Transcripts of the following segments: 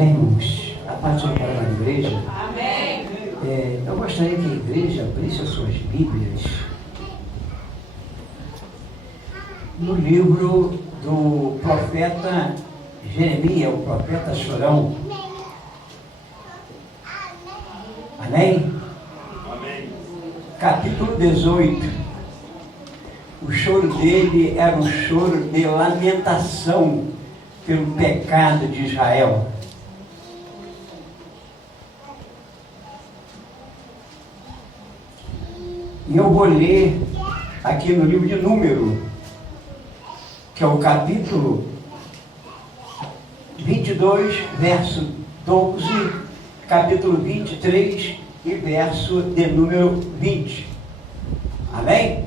Amém, irmãos? A paz do Pai na igreja. Amém. Eu gostaria que a igreja abrisse as suas Bíblias no livro do profeta Jeremias, o profeta chorão. Amém? Amém. Capítulo 18. O choro dele era um choro de lamentação pelo pecado de Israel. E eu vou ler aqui no livro de Número, que é o capítulo 22, verso 12, capítulo 23 e verso de número 20. Amém?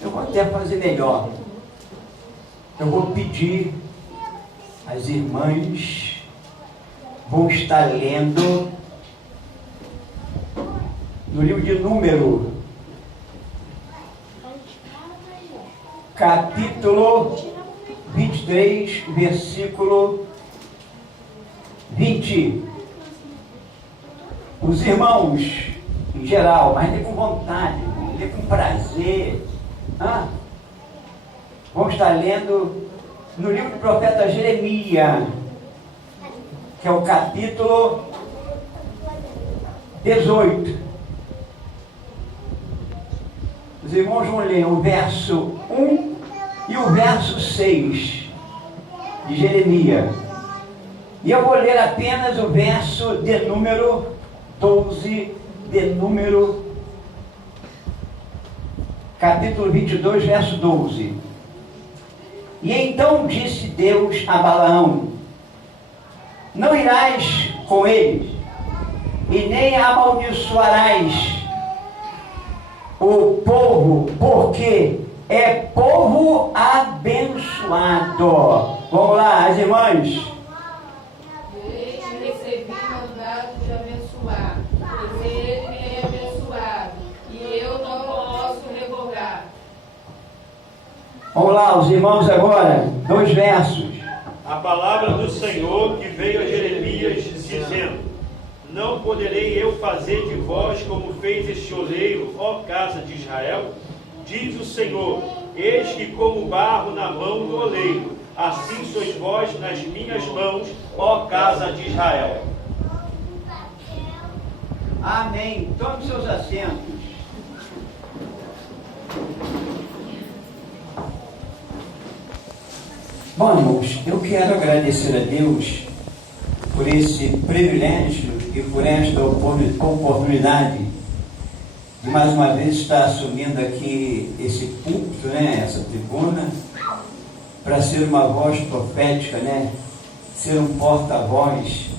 Eu vou até fazer melhor. Eu vou pedir, as irmãs vão estar lendo no livro de Número, capítulo 23, versículo 20. Os irmãos, em geral, mas lê com vontade, lê com prazer, vão estar lendo no livro do profeta Jeremias, que é o capítulo 18. Os irmãos vão ler o verso 1 e o verso 6 de Jeremias. E eu vou ler apenas o verso de número 12, de número capítulo 22, verso 12. E então disse Deus a Balaão: não irás com eles, e nem amaldiçoarás o povo, porque é povo abençoado. Vamos lá, as irmãs. Desde recebi mandado de abençoar, pois ele me é abençoado, e eu não posso revogar. Vamos lá, os irmãos agora, 2 versos. A palavra do Senhor que veio a Jeremias, dizendo: não poderei eu fazer de vós como fez este oleiro, ó casa de Israel? Diz o Senhor: eis que como barro na mão do oleiro, assim sois vós nas minhas mãos, ó casa de Israel. Amém. Tome seus assentos. Bom, irmãos, eu quero agradecer a Deus por esse privilégio e por esta oportunidade de mais uma vez estar assumindo aqui esse púlpito, essa tribuna, para ser uma voz profética, ser um porta-voz,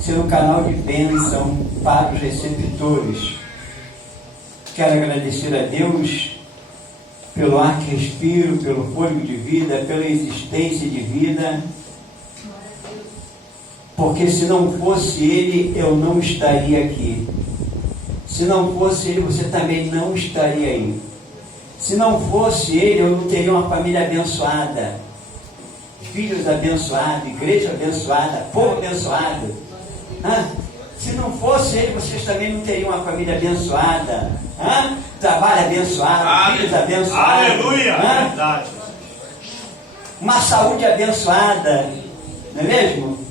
ser um canal de bênção para os receptores. Quero agradecer a Deus pelo ar que respiro, pelo fôlego de vida, pela existência de vida, porque se não fosse Ele, eu não estaria aqui. Se não fosse Ele, você também não estaria aí. Se não fosse Ele, eu não teria uma família abençoada, filhos abençoados, igreja abençoada, povo abençoado. Se não fosse Ele, vocês também não teriam uma família abençoada, trabalho abençoado, filhos abençoados. Aleluia! Verdade. Uma saúde abençoada, não é mesmo?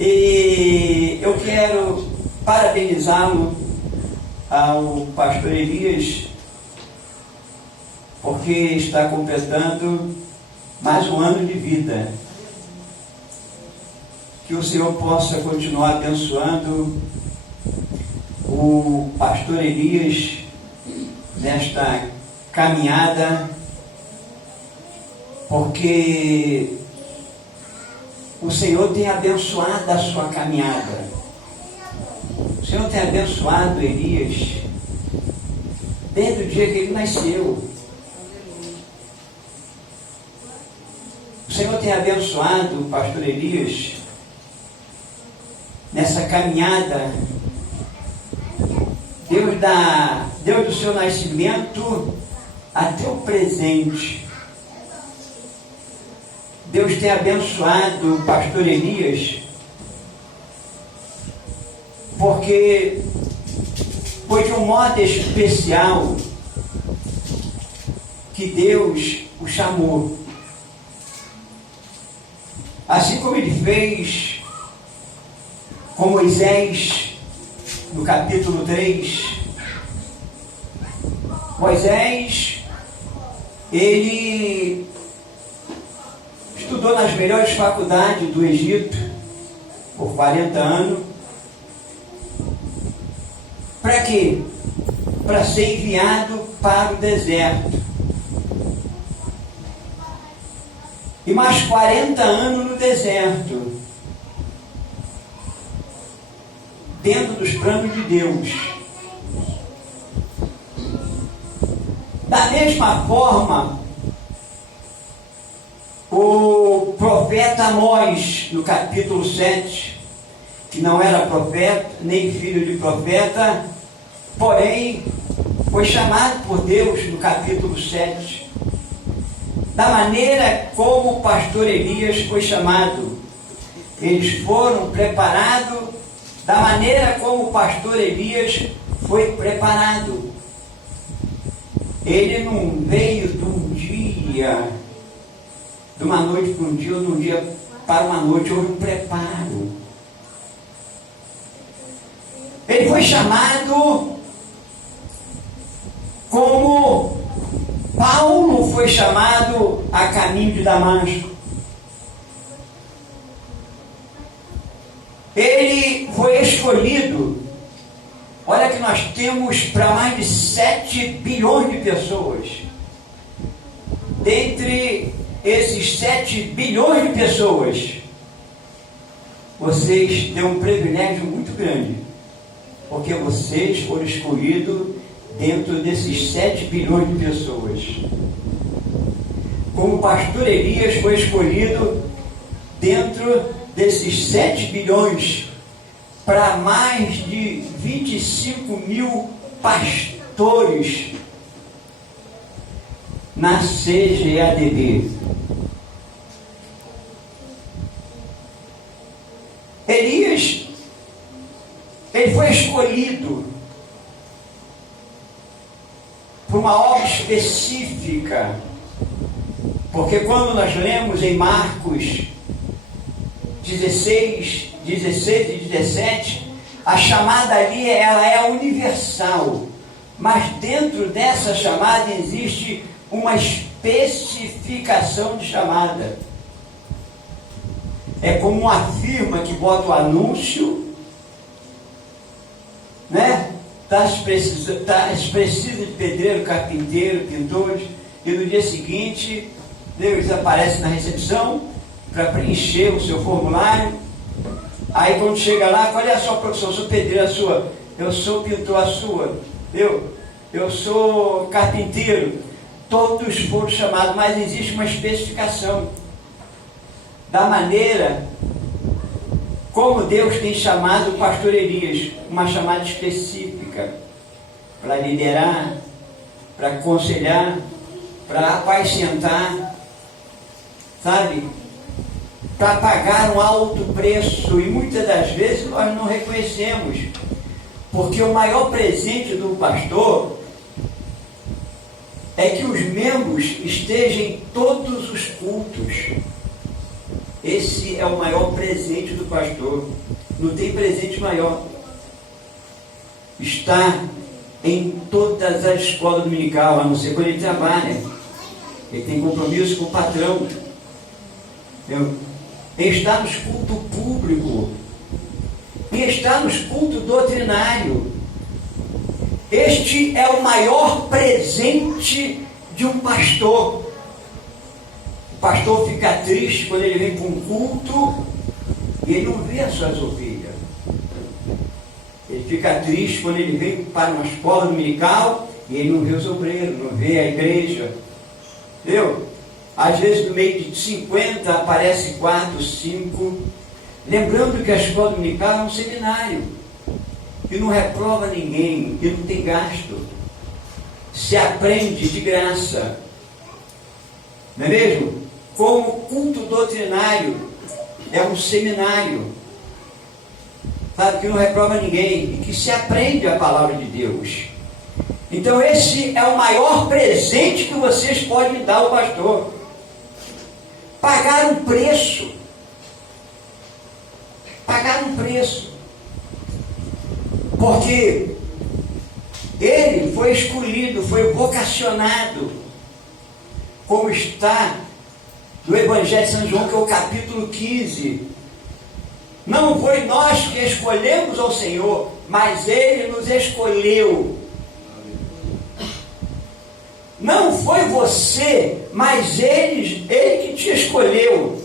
E eu quero parabenizá-lo, ao pastor Elias, porque está completando mais um ano de vida. Que o Senhor possa continuar abençoando o pastor Elias nesta caminhada, porque o Senhor tem abençoado a sua caminhada. O Senhor tem abençoado Elias desde o dia que ele nasceu. O Senhor tem abençoado o pastor Elias nessa caminhada. Deus do seu nascimento até o presente. Deus tem abençoado o pastor Elias, porque foi de um modo especial que Deus o chamou. Assim como ele fez com Moisés, no capítulo 3, Moisés, ele estudou nas melhores faculdades do Egito por 40 anos. Para quê? Para ser enviado para o deserto. E mais 40 anos no deserto, dentro dos planos de Deus. Da mesma forma, o profeta Amós, no capítulo 7, que não era profeta, nem filho de profeta, porém foi chamado por Deus no capítulo 7, da maneira como o pastor Elias foi chamado. Eles foram preparados da maneira como o pastor Elias foi preparado. Ele não veio de um dia, de uma noite para um dia, ou de um dia para uma noite, houve um preparo. Ele foi chamado como Paulo foi chamado a caminho de Damasco. Ele foi escolhido. Olha que nós temos para mais de 7 bilhões de pessoas. Dentre esses 7 bilhões de pessoas, vocês têm um privilégio muito grande, porque vocês foram escolhidos dentro desses 7 bilhões de pessoas. Como o pastor Elias foi escolhido dentro desses 7 bilhões para mais de 25 mil pastores na CGADB. Elias, ele foi escolhido por uma obra específica, porque quando nós lemos em Marcos 16 e 17, a chamada ali ela é universal, mas dentro dessa chamada existe uma especificação de chamada. É como uma firma que bota o anúncio, né? Precisa de pedreiro, carpinteiro, pintores, e no dia seguinte eles aparecem na recepção para preencher o seu formulário. Aí quando chega lá, qual é a sua profissão? Eu sou pedreiro, a sua? Eu sou pintor, a sua? Eu sou carpinteiro. Todos foram chamados, mas existe uma especificação da maneira como Deus tem chamado o pastor Elias, uma chamada específica para liderar, para aconselhar, para apacentar, sabe? Para pagar um alto preço, e muitas das vezes nós não reconhecemos, porque o maior presente do pastor é que os membros estejam em todos os cultos. Esse é o maior presente do pastor. Não tem presente maior. Está em todas as escolas dominicais, a não ser quando ele trabalha. Ele tem compromisso com o patrão. Ele está nos cultos públicos. E está nos cultos doutrinários. Este é o maior presente de um pastor. O pastor fica triste quando ele vem para um culto e ele não vê as suas ovelhas. Ele fica triste quando ele vem para uma escola dominical e ele não vê os obreiros, não vê a igreja. Entendeu? Às vezes no meio de 50 aparece 4, 5. Lembrando que a escola dominical é um seminário que não reprova ninguém, que não tem gasto. Se aprende de graça. Não é mesmo? como culto doutrinário, é um seminário, sabe, que não reprova ninguém e que se aprende a palavra de Deus. Então esse é o maior presente que vocês podem dar ao pastor. Pagar um preço. Pagar um preço. Porque ele foi escolhido, foi vocacionado, como está no Evangelho de São João, que é o capítulo 15. Não foi nós que escolhemos ao Senhor, mas Ele nos escolheu. Não foi você, mas Ele que te escolheu.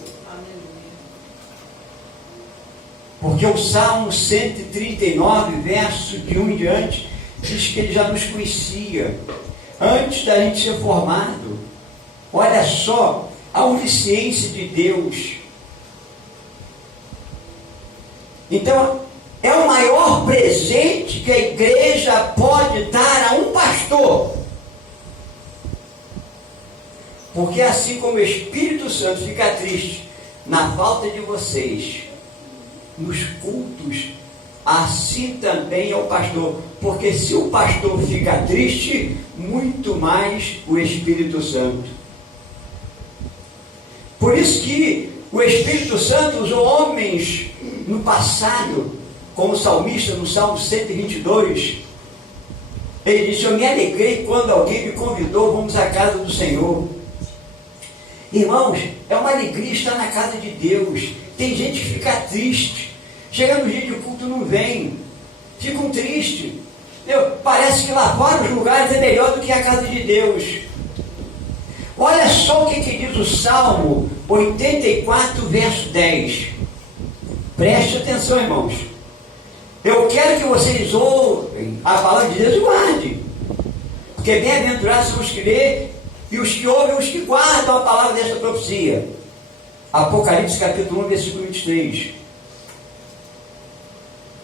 Porque o Salmo 139, verso de 1 em diante, diz que Ele já nos conhecia, antes da gente ser formado. Olha só a onisciência de Deus. Então, é o maior presente que a igreja pode dar a um pastor. Porque assim como o Espírito Santo fica triste na falta de vocês, nos cultos, assim também é o pastor. Porque se o pastor fica triste, muito mais o Espírito Santo. Por isso que o Espírito Santo usou homens no passado, como o salmista no Salmo 122. Ele disse: eu me alegrei quando alguém me convidou, vamos à casa do Senhor. Irmãos, é uma alegria estar na casa de Deus. Tem gente que fica triste, chega no dia de culto e não vem, ficam tristes. Parece que lá fora os lugares é melhor do que a casa de Deus. Olha só o que diz o Salmo 84, verso 10. Preste atenção, irmãos. Eu quero que vocês ouvem a palavra de Deus e guardem. Porque bem-aventurados são os que lêem e os que ouvem, os que guardam a palavra desta profecia. Apocalipse capítulo 1, versículo 23.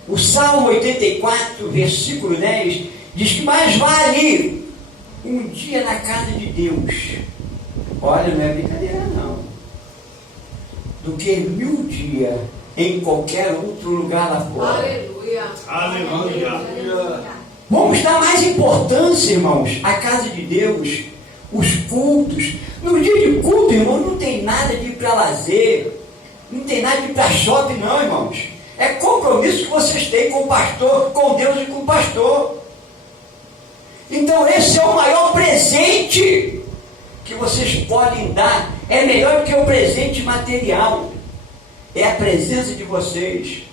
O Salmo 84, versículo 10, diz que mais vale um dia na casa de Deus. Olha, não é brincadeira não. Do que 1000 dias em qualquer outro lugar lá fora. Aleluia. Aleluia. Vamos dar mais importância, irmãos, à casa de Deus, os cultos. No dia de culto, irmão, não tem nada de ir para lazer, não tem nada de ir para shopping, não, irmãos. É compromisso que vocês têm com o pastor, com Deus e com o pastor. Então esse é o maior presente que vocês podem dar. É melhor do que o presente material. É a presença de vocês.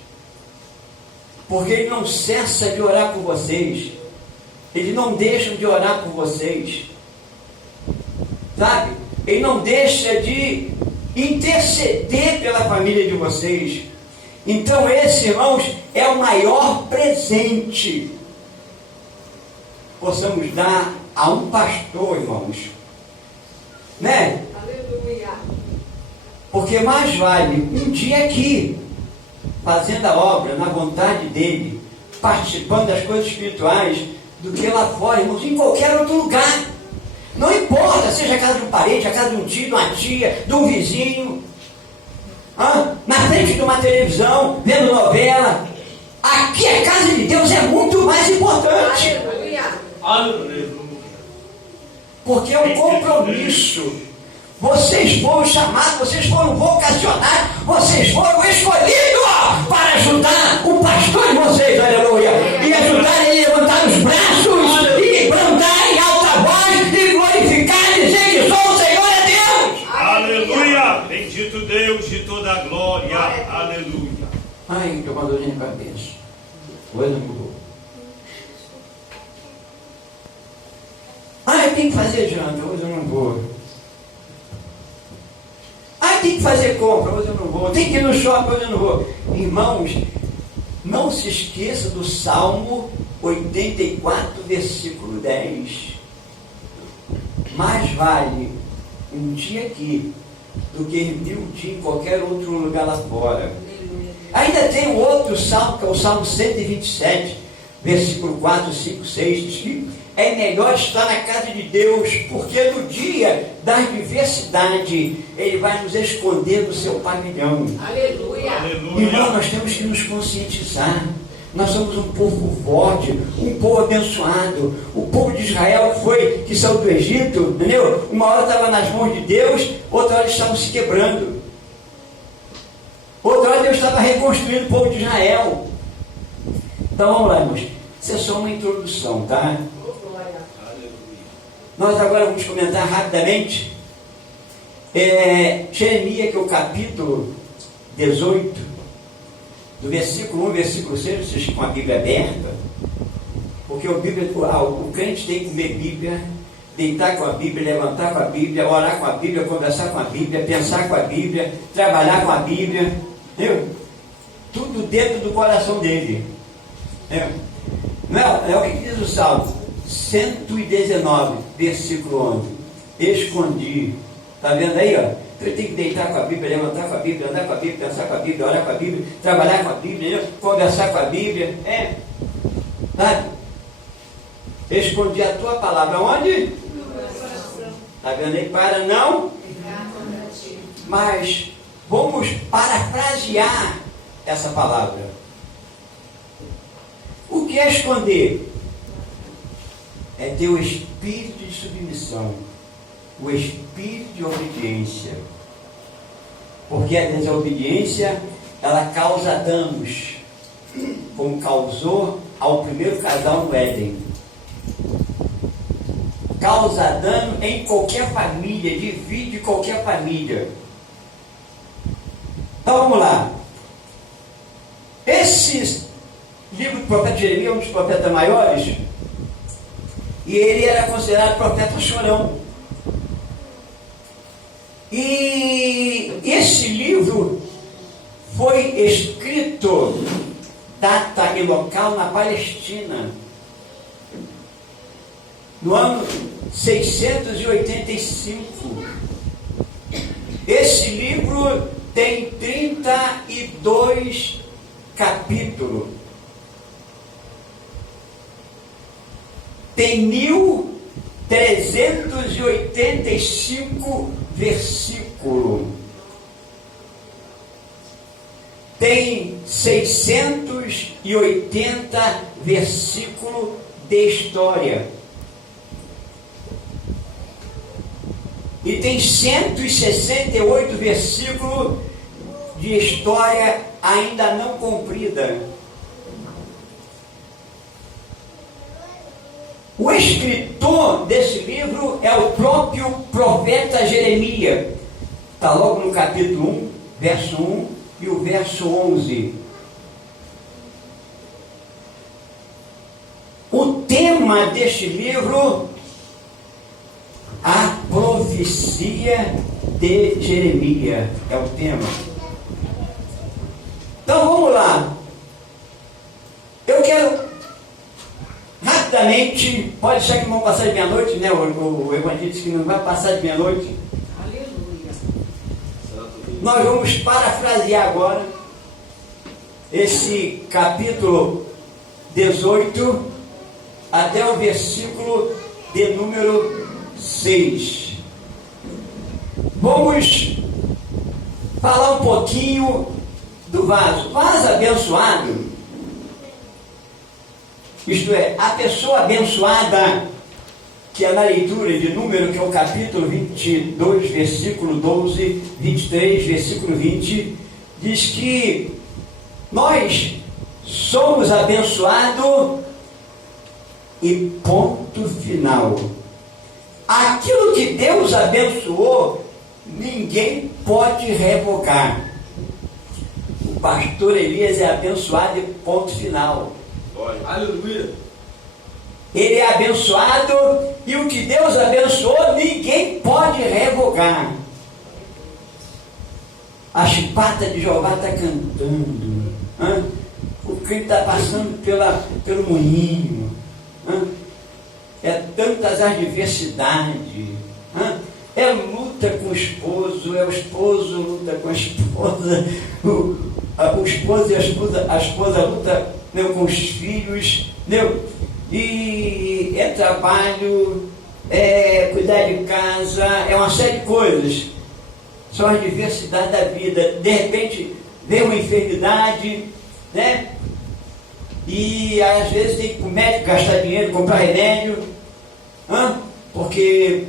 Porque Ele não cessa de orar por vocês. Ele não deixa de orar por vocês. Sabe? Ele não deixa de interceder pela família de vocês. Então esse, irmãos, é o maior presente possamos dar a um pastor, irmãos. Né? Aleluia. Porque mais vale um dia aqui, fazendo a obra na vontade dele, participando das coisas espirituais, do que lá fora, irmãos, em qualquer outro lugar. Não importa, seja a casa de um parente, a casa de um tio, de uma tia, de um vizinho, na frente de uma televisão, vendo novela. Aqui a casa de Deus é muito mais importante. Aleluia. Aleluia. Porque é um compromisso. Vocês foram chamados, vocês foram vocacionados, vocês foram escolhidos para ajudar o pastor de vocês, aleluia. E ajudar ele a levantar os braços e cantar em alta voz e glorificar e dizer que só o Senhor é Deus. Aleluia. Bendito Deus de toda a glória. Aleluia. Ai, que uma dorzinha de cabeça. Coisa mudou. Ai, tem que fazer janta, hoje eu não vou. Ai, tem que fazer compra, hoje eu não vou. Tem que ir no shopping, hoje eu não vou. Irmãos, não se esqueça do Salmo 84, versículo 10. Mais vale um dia aqui do que 1000 dias em qualquer outro lugar lá fora. Ainda tem um outro salmo, que é o Salmo 127, versículo 4, 5, 6, diz que é melhor estar na casa de Deus, porque no dia da adversidade, Ele vai nos esconder no seu pavilhão. Aleluia. Irmão, nós temos que nos conscientizar. Nós somos um povo forte, um povo abençoado. O povo de Israel que saiu do Egito, entendeu? Uma hora estava nas mãos de Deus, outra hora eles estavam se quebrando. Outra hora Deus estava reconstruindo o povo de Israel. Então vamos lá, irmãos. Isso é só uma introdução, tá? Nós agora vamos comentar rapidamente Jeremias, que é o capítulo 18, do versículo 1 versículo 6, vocês com a Bíblia aberta, porque o crente tem que ler Bíblia, deitar com a Bíblia, levantar com a Bíblia, orar com a Bíblia, conversar com a Bíblia, pensar com a Bíblia, trabalhar com a Bíblia, entendeu? Tudo dentro do coração dele. Não é o que diz o Salmo 119, versículo 11. Escondi. Está vendo aí, ó? Então ele tem que deitar com a Bíblia, levantar com a Bíblia, andar com a Bíblia, pensar com a Bíblia, orar com a Bíblia, trabalhar com a Bíblia, conversar com a Bíblia. Sabe? Escondi a tua palavra onde? Está vendo aí? Para não. Mas vamos parafrasear essa palavra. O que é esconder? É ter o espírito de submissão, o espírito de obediência. Porque a desobediência, ela causa danos, como causou ao primeiro casal no Éden. Causa dano em qualquer família, divide qualquer família. Então vamos lá. Esse livro do profeta Jeremias é um dos profetas maiores, e ele era considerado profeta chorão. E esse livro foi escrito, data e local, na Palestina, no ano 685. Esse livro tem 32 capítulos. Tem 1.385 versículos. Tem 680 versículos de história. E tem 168 versículos de história ainda não cumprida. O escritor desse livro é o próprio profeta Jeremias. Está logo no capítulo 1, verso 1 e o verso 11. O tema deste livro, a profecia de Jeremias, é o tema. Então vamos lá. Eu quero rapidamente, pode ser que vão passar de meia-noite, né? O Evangelho diz que não vai passar de meia-noite. Aleluia. Nós vamos parafrasear agora esse capítulo 18 até o versículo de número 6. Vamos falar um pouquinho do vaso. Vaso abençoado, isto é, a pessoa abençoada, que é na leitura de Número, que é o capítulo 22, versículo 12, 23, versículo 20, diz que nós somos abençoados e ponto final. Aquilo que Deus abençoou, ninguém pode revogar. O pastor Elias é abençoado e ponto final. Aleluia. Ele é abençoado e o que Deus abençoou, ninguém pode revogar. A chibata de Jeová está cantando. O crente está passando pelo moinho. É tantas adversidades. É luta com o esposo, é o esposo luta com a esposa, o esposo e a esposa luta com os filhos, e é trabalho, é cuidar de casa, é uma série de coisas. São as diversidades da vida. De repente vem uma enfermidade, né? E às vezes tem que ir para o médico gastar dinheiro, comprar remédio, porque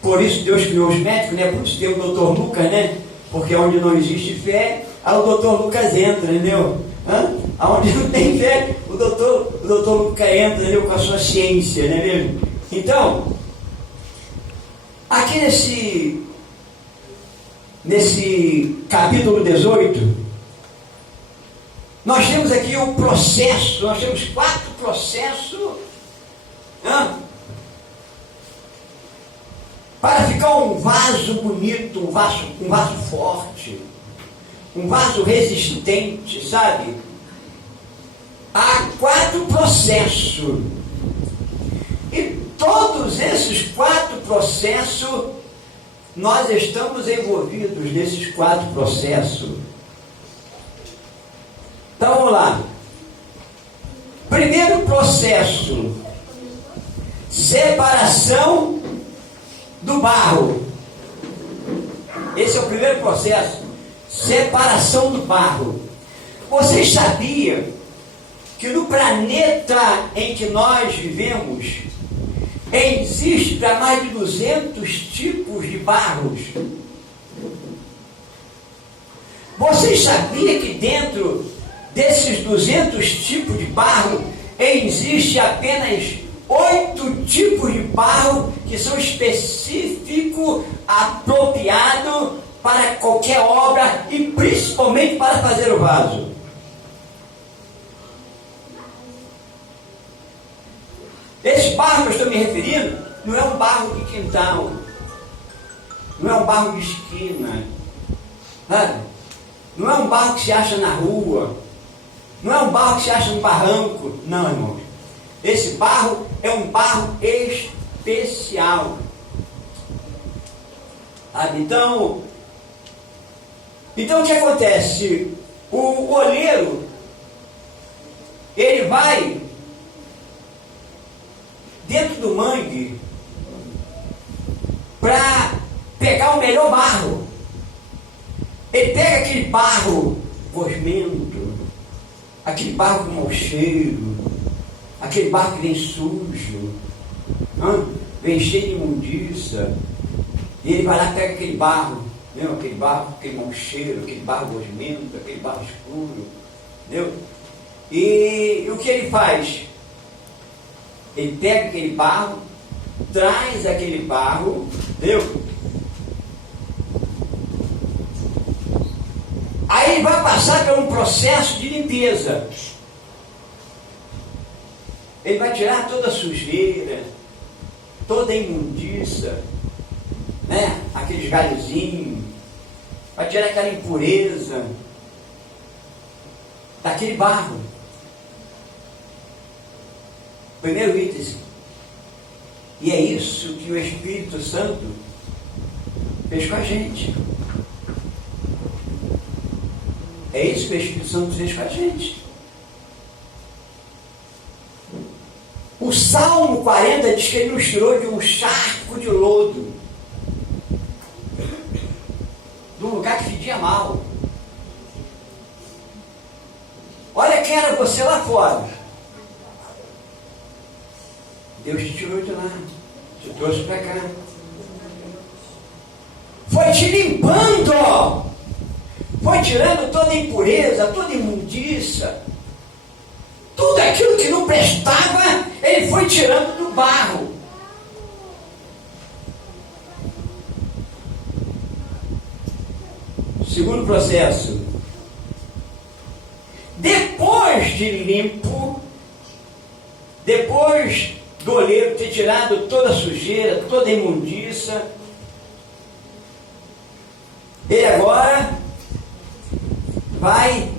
por isso Deus criou os médicos, né? Por isso tem o Dr. Lucas, né? Porque onde não existe fé, aí o Dr. Lucas entra, entendeu? Onde não tem fé, o Dr. Lucas entra, entendeu? Com a sua ciência, não é mesmo? Então, aqui nesse capítulo 18, nós temos aqui o processo, nós temos 4 processos para ficar um vaso bonito, um vaso forte, um vaso resistente, sabe? Há 4 processos. E todos esses 4 processos, nós estamos envolvidos nesses 4 processos. Então vamos lá. Primeiro processo: separação do barro. Esse é o primeiro processo, separação do barro. Vocês sabiam que no planeta em que nós vivemos existe para mais de 200 tipos de barros? Vocês sabiam que dentro desses 200 tipos de barro existe apenas 8 tipos de barro que são específicos, apropriados para qualquer obra e principalmente para fazer o vaso? Esse barro que eu estou me referindo não é um barro de quintal, não é um barro de esquina, sabe? Não é um barro que se acha na rua, não é um barro que se acha no barranco, não, irmãos. Esse barro é um barro especial. Sabe? Então o que acontece? O oleiro, ele vai dentro do mangue para pegar o melhor barro. Ele pega aquele barro gosmento, aquele barro com mau cheiro, aquele barro que vem sujo, vem cheio de imundícia, e ele vai lá e pega aquele barro, entendeu? Aquele barro, aquele mau cheiro, aquele barro gosmento, aquele barro escuro, entendeu? E o que ele faz? Ele pega aquele barro, traz aquele barro, entendeu? Aí ele vai passar por um processo de limpeza. Ele vai tirar toda a sujeira, toda a imundícia, né? Aqueles galhozinhos, vai tirar aquela impureza daquele barro. Primeiro item. E é isso que o Espírito Santo fez com a gente. É isso que o Espírito Santo fez com a gente. O Salmo 40 diz que ele nos tirou de um charco de lodo, de um lugar que fedia mal. Olha quem era você lá fora. Deus te tirou de lá, te trouxe para cá. Foi te limpando, foi tirando toda a impureza, toda a imundícia, tudo aquilo que não prestava, ele foi tirando do barro. Segundo processo: depois de limpo, depois do oleiro ter tirado toda a sujeira, toda a imundícia, ele agora vai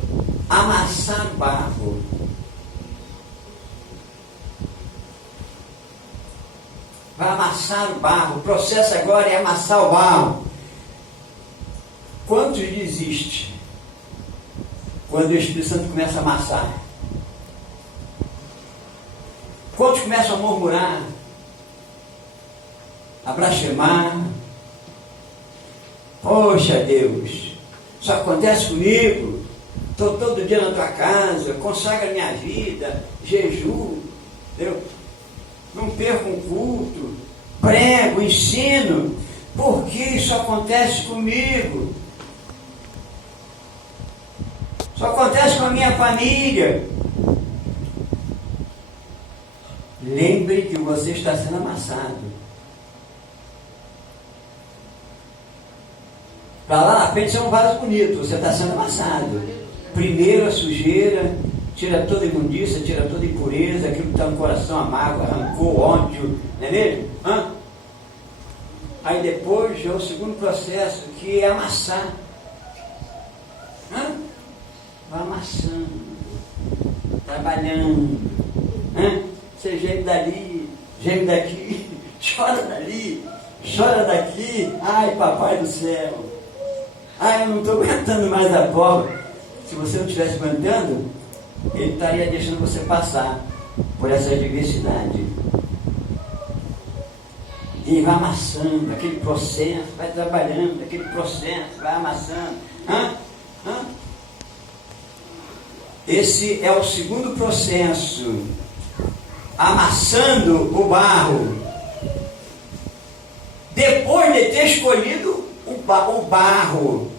amassar o barro. Vai amassar o barro. O processo agora é amassar o barro. Quantos desistem quando o Espírito Santo começa a amassar? Quantos começam a murmurar, a blasfemar? Poxa Deus, isso acontece comigo, estou todo dia na tua casa, consagra minha vida, jejuo, entendeu? Não perco um culto, prego, ensino, porque isso acontece comigo? Isso acontece com a minha família. Lembre que você está sendo amassado. Para lá na frente é um vaso bonito, você está sendo amassado. Primeiro a sujeira, tira toda imundícia, tira toda impureza, aquilo que está no coração, a mágoa, rancor, ódio, não é mesmo? Aí depois é o segundo processo, que é amassar. Vai amassando, trabalhando. Você geme dali, geme daqui, chora dali, chora daqui. Ai, papai do céu, ai, eu não estou aguentando mais a pobre. Se você não estivesse aguentando, ele estaria deixando você passar por essa adversidade. E vai amassando, aquele processo, vai trabalhando, aquele processo, vai amassando. Esse é o segundo processo, amassando o barro. Depois de ter escolhido o barro,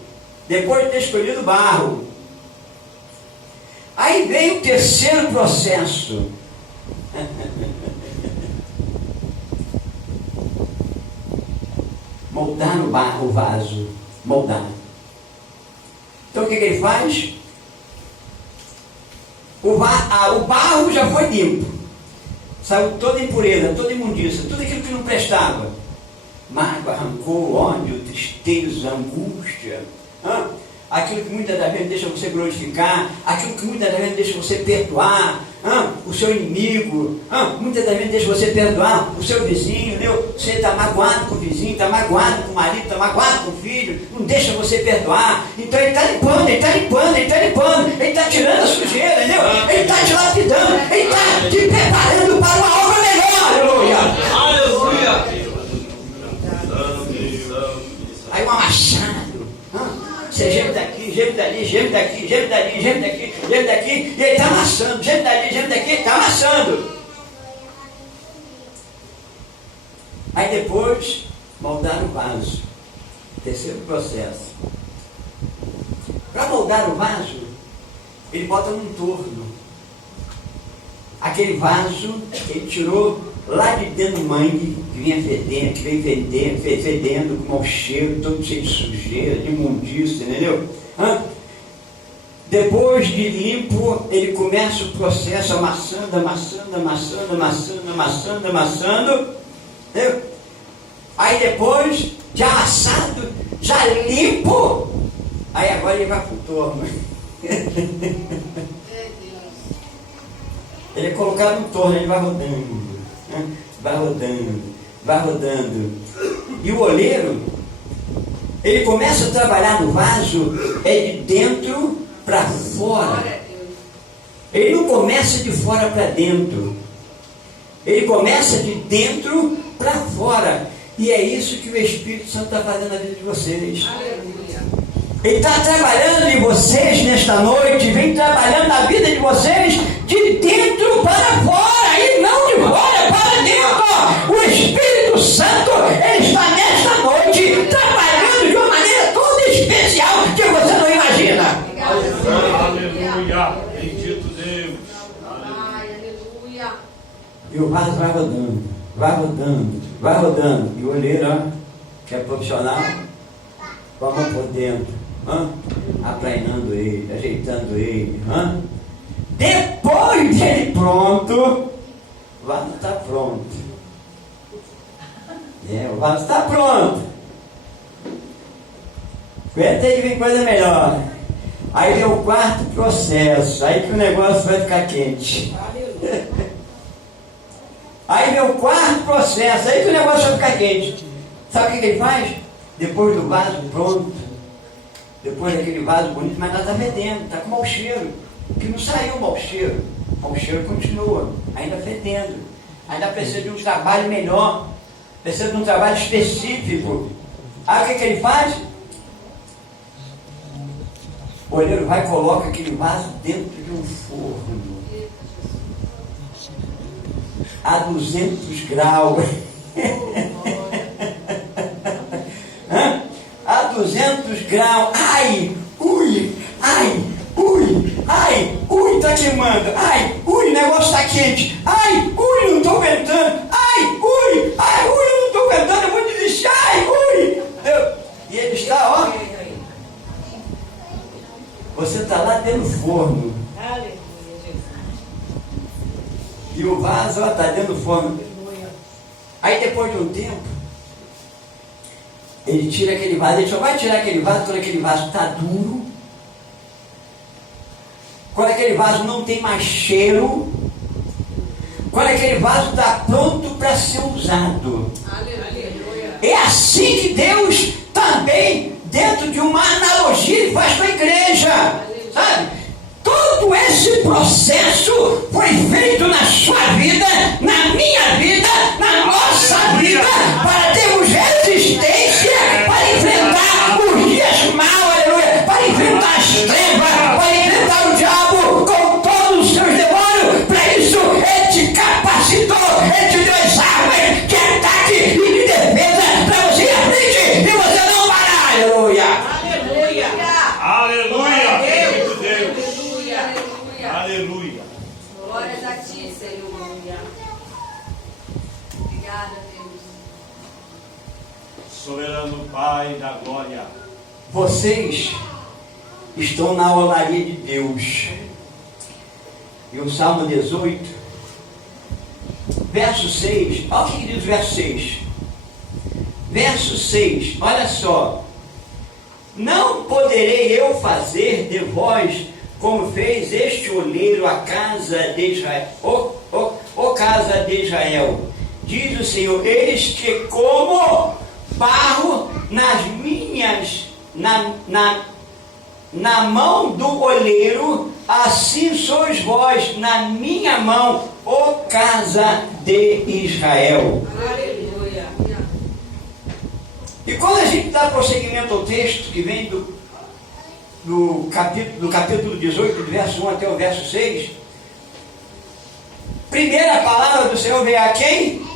depois de ter escolhido o barro, aí vem o terceiro processo. Moldar o vaso, moldar. Então o que ele faz? O barro já foi limpo, saiu toda impureza, toda imundícia, tudo aquilo que não prestava. Mágoa, rancor, ódio, tristeza, angústia, aquilo que muitas das vezes deixa você glorificar, aquilo que muitas das vezes deixa você perdoar, o seu inimigo, muitas das vezes deixa você perdoar o seu vizinho, entendeu? Você está magoado com o vizinho, está magoado com o marido, está magoado com o filho, não deixa você perdoar. Então ele está limpando, ele está limpando, ele está limpando, ele está tirando a sujeira, entendeu? Ele está te lapidando, ele está te preparando para uma obra melhor, aleluia! Aleluia! Aí uma machado. Você geme daqui, geme dali, geme daqui, geme dali, geme daqui, geme daqui, e ele está amassando, geme dali, geme daqui, está amassando. Aí depois, moldar o vaso. Terceiro processo. Para moldar o vaso, ele bota num torno. Aquele vaso, ele tirou lá de dentro do mangue, que vinha fedendo, que veio fedendo, com mau cheiro, todo cheio de sujeira, de imundícia, entendeu? Depois de limpo, ele começa o processo amassando, amassando, amassando, amassando, amassando, amassando, entendeu? Aí depois, já amassado, já limpo, aí agora ele vai para o torno. Ele é colocado no torno, ele vai rodando, vai rodando, vai rodando. E o oleiro, ele começa a trabalhar no vaso, de dentro para fora. Ele não começa de fora para dentro. Ele começa de dentro para fora. E é isso que o Espírito Santo está fazendo na vida de vocês. Ele está trabalhando em vocês nesta noite, vem trabalhando na vida de vocês de dentro para fora e não de fora para dentro. O Espírito Santo, ele está nesta noite trabalhando de uma maneira toda especial que você não imagina. Aleluia! Bendito Deus! Aleluia! E o vaso vai rodando, vai rodando, vai rodando. E o olheiro, que é profissional, com a mão por dentro. Aplainando ele, ajeitando ele. Depois dele pronto, o vaso está pronto. O vaso está pronto. Aguenta aí que vem coisa melhor. Aí vem o quarto processo, aí que o negócio vai ficar quente. Aí vem o quarto processo, aí que o negócio vai ficar quente. Sabe o que ele faz? Depois do vaso pronto, depois daquele vaso bonito, mas nada está fedendo, está com mau cheiro, que não saiu o mau cheiro continua, ainda fedendo. Ainda precisa de um trabalho melhor, precisa de um trabalho específico. Aí o que ele faz? O olheiro vai e coloca aquele vaso dentro de um forno a 200 graus. A 200 graus. Ai, ui, ai, ui, ai, ui, tá queimando. Ai, ui, o negócio tá quente. Ai, ui, não tô aguentando. Ai, ui, eu não tô aguentando, eu vou desistir. Ai, ui. E ele está, ó. Você está lá dentro do forno. Aleluia, Jesus. E o vaso está dentro do forno. Aí depois de um tempo, ele tira aquele vaso. Ele só vai tirar aquele vaso quando aquele vaso está duro. Quando aquele vaso não tem mais cheiro. Quando aquele vaso está pronto para ser usado. Aleluia. É assim que Deus também, dentro de uma analogia, ele faz com a igreja. Sabe? Todo esse processo foi feito na sua vida, na minha vida, na nossa vida, para termos resistência, para enfrentar os dias maus, aleluia, para enfrentar as trevas, para enfrentar o diabo com todos os seus demônios. Para isso, ele te capacitou, ele te deu as armas de ataque e de defesa para você ir à frente e você não parar, aleluia. Aleluia! Deus, Deus. Aleluia. Aleluia! Glórias a ti, Senhor. Obrigada, Deus. Soberano Pai da glória. Vocês estão na olaria de Deus. E o Salmo 18, verso 6, olha o que diz o verso 6. Verso 6, olha só. Não poderei eu fazer de vós como fez este oleiro a casa de Israel, o casa de Israel. Diz o Senhor, eis que como barro nas minhas, na mão do oleiro, assim sois vós na minha mão, ó casa de Israel. Aleluia. E quando a gente dá prosseguimento ao texto que vem do capítulo 18, do verso 1 até o verso 6, primeira palavra do Senhor veio a quem?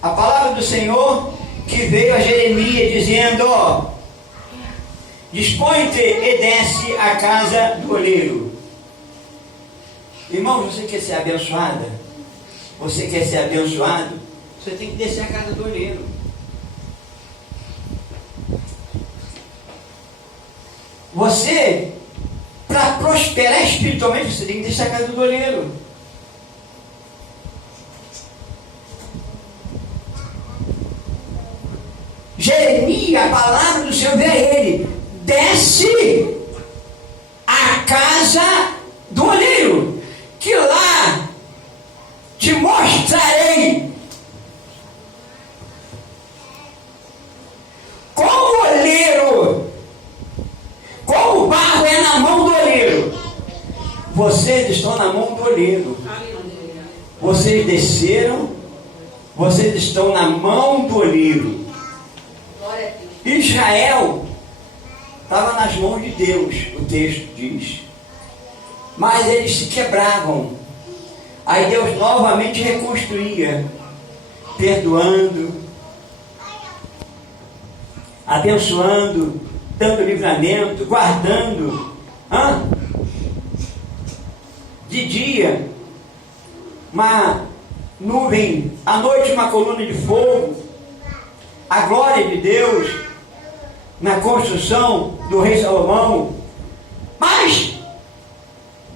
A palavra do Senhor que veio a Jeremias dizendo, ó, dispõe-te e desce à casa do oleiro. Irmão, você quer ser abençoada? Você quer ser abençoado? Você tem que descer à casa do oleiro. Você, para prosperar espiritualmente, você tem que descer à casa do oleiro. Jeremias, a palavra do Senhor veio a ele, desce à casa do oleiro, que lá te mostrarei como o oleiro, como o barro é na mão do oleiro. Vocês estão na mão do oleiro. Vocês desceram, vocês estão na mão do oleiro. Israel estava nas mãos de Deus, o texto diz. Mas eles se quebravam. Aí Deus novamente reconstruía, perdoando, abençoando, dando livramento, guardando. De dia, uma nuvem, à noite uma coluna de fogo, a glória de Deus na construção do rei Salomão. Mas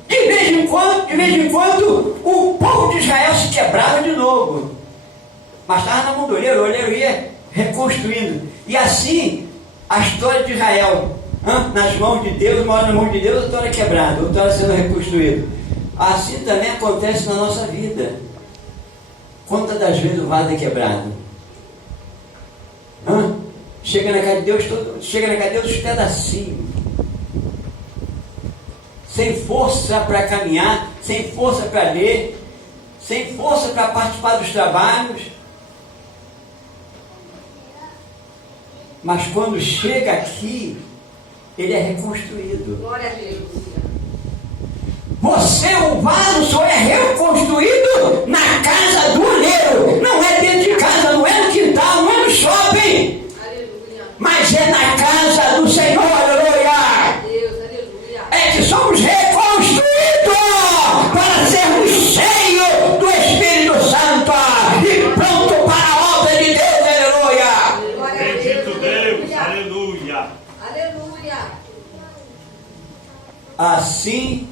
de vez em quando o povo de Israel se quebrava de novo, mas estava na mão do oleiro, o oleiro ia reconstruindo. E assim a história de Israel, nas mãos de Deus, uma hora na mão de Deus, outra hora quebrada, outra hora sendo reconstruído. Assim também acontece na nossa vida. Quantas das vezes o vaso é quebrado? Chega na casa de Deus, os pedacinhos, sem força para caminhar, sem força para ler, sem força para participar dos trabalhos. Mas quando chega aqui, ele é reconstruído. Glória a Deus. Você, o vaso, só é reconstruído na casa do oleiro. Não é dentro de casa, não é no quintal, não é no shopping. Aleluia. Mas é na casa do Senhor, aleluia. Deus, aleluia. É que somos reconstruídos para sermos cheios do Espírito Santo e pronto para a obra de Deus, aleluia. Glória a Bendito Deus, Aleluia. aleluia. Aleluia. Assim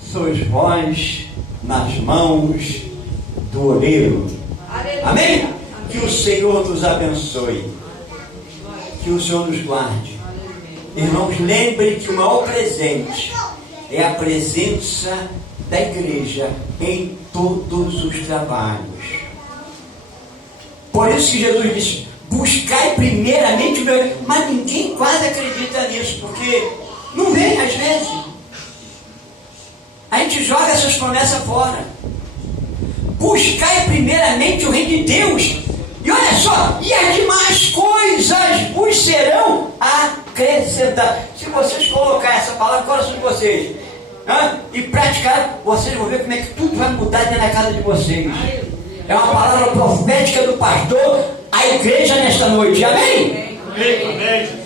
sois vós nas mãos do oleiro. Aleluia. Amém? Que o Senhor nos abençoe. Que o Senhor nos guarde. Irmãos, lembrem que o maior presente é a presença da igreja em todos os trabalhos. Por isso que Jesus disse, buscai primeiramente o meu... Mas ninguém quase acredita nisso, porque não vem às vezes. A gente joga essas promessas fora. Buscai primeiramente o reino de Deus. E olha só, e as demais coisas vos serão acrescentadas. Se vocês colocarem essa palavra no coração de vocês, e praticar, vocês vão ver como é que tudo vai mudar dentro da casa de vocês. É uma palavra profética do pastor à igreja nesta noite. Amém? Amém.